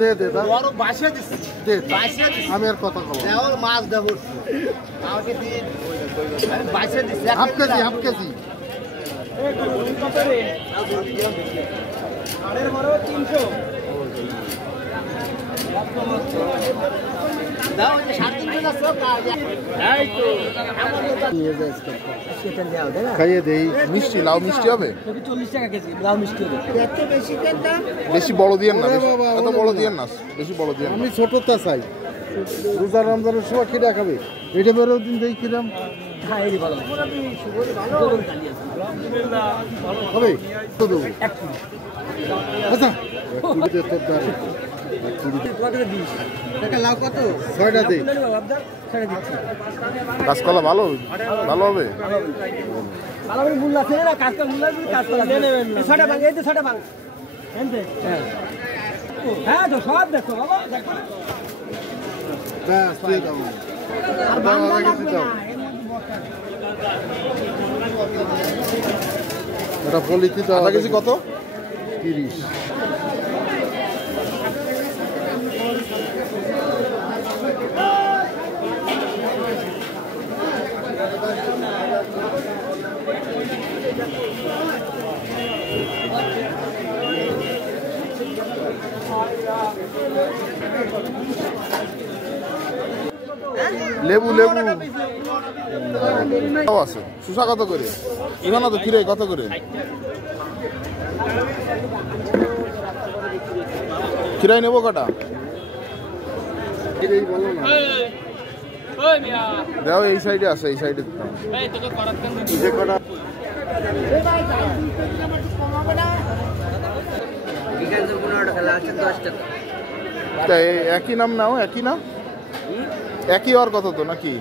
দে দে বড় বাসে this they বাসে দিস আমি আর কথা কব ওর মাছ দেব আমাকে দিন আমি বাসে দিস হাফ কেজি এই কত রে আড়ের বড় 300 দাও যে 350 আছে তাই তো নিয়ে যাস সেটা দাও দাদা খাইয়ে দেই মিষ্টি লাউ মিষ্টি হবে 40 টাকা কেজি লাউ মিষ্টি হবে এত বেশি কেন দাম বেশি বড় দিয়েন না এত বড় দিয়েন না বেশি বড় দিয়েন আমি ছোটটা চাই রোজা রমজানের সময় কিরা খাবে এটা বেরো দিন দেই কিরাম হ্যাঁ এই ভালো ভালো আলহামদুলিল্লাহ ভালো হবে তো দেব আচ্ছা কুড়িতে তো দাও কাঁচকলা ভালো ভালো হবে আধা কেজি কত 30 লেবু লেবু আছে সুসা কত করে এখানে তো কিরে কত করে কিরাই নেবো কটা দাও এই সাইডে আছে এই সাইডে একই নাম নাও একই না একই আর কত তো নাকি